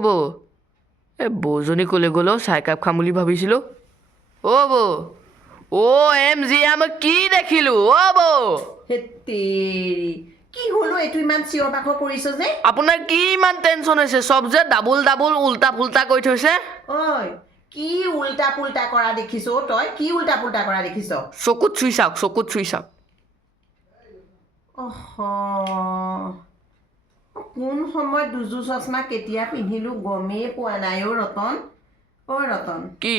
বৌ এই বৌজনী ক'লে গ'ল চাহ কাপ খাম বুলি ভাবিছিলোঁ অ' বৌ OMG মই কি দেখিলোঁ অ' বৌ হেতেৰি কি হলো এইটো ইমান চিঞৰ বাখৰ কৰিছ যে আপোনাৰ কি ইমান টেনশ্যন হৈছে চব যে ডাবুল ডাবুল উল্টা পুল্টা কৰি থৈছে ঐ কি উল্টা পুল্টা কৰা দেখিছ তই কি উল্টা পুল্টা কৰা দেখিছ চকুত চুই চাওক অহ কোন সময়ত দুযোৰ চশমা কেতিয়া পিন্ধিলোঁ গমেই পোৱা নাই অ' ৰতন কি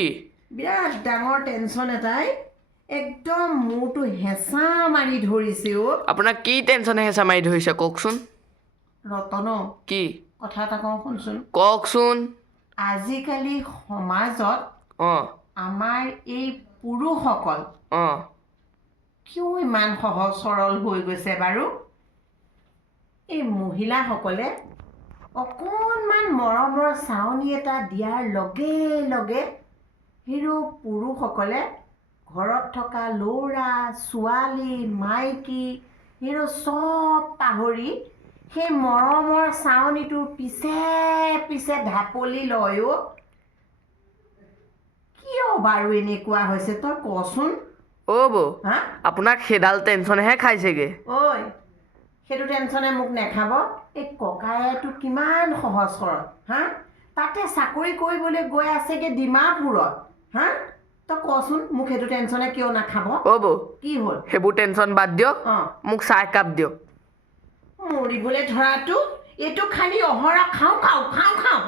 বিৰাট ডাঙৰ টেনশ্যন এটাই একদম মূৰটো হেঁচা মাৰি ধৰিছে অ' আপোনাক কি টেনশ্যনে হেঁচা মাৰি ধৰিছে কওকচোন ৰতন কি কথা এটা কওঁ শুনচোন কওকচোন আজিকালি সমাজত অঁ আমাৰ এই পুৰুষসকল অঁ কিয় ইমান সহজ সৰল হৈ গৈছে বাৰু এই মহিলাসকলে অকণমান মৰমৰ চাৱনি এটা দিয়াৰ লগে লগে হিৰো পুৰুষসকলে ঘৰত থকা ল'ৰা ছোৱালী মাইকী হিৰো চব পাহৰি সেই মৰমৰ চাৱনিটোৰ পিছে পিছে ঢাপলি লয় অ' কিয় বাৰু এনেকুৱা হৈছে তই কচোন অ' বৌ হা আপোনাক সেইডাল টেনশ্যনেহে খাইছেগৈ ঐ সেইটো টেনশ্যনে মোক নেখাব এই ককায়েতো কিমান সহজ সৰল হা তাতে চাকৰি কৰিবলৈ গৈ আছেগৈ ডিমাপুৰত হা তই কচোন মোক সেইটো টেনশ্যনে কিয় নাখাব অ' বৌ কি হ'ল সেইবোৰ টেনশ্যন বাদ দিয়ক অঁ মোক চাহ একাপ দিয়ক মৰিবলৈ ধৰাটো এইটো খালি অহৰহ খাওঁ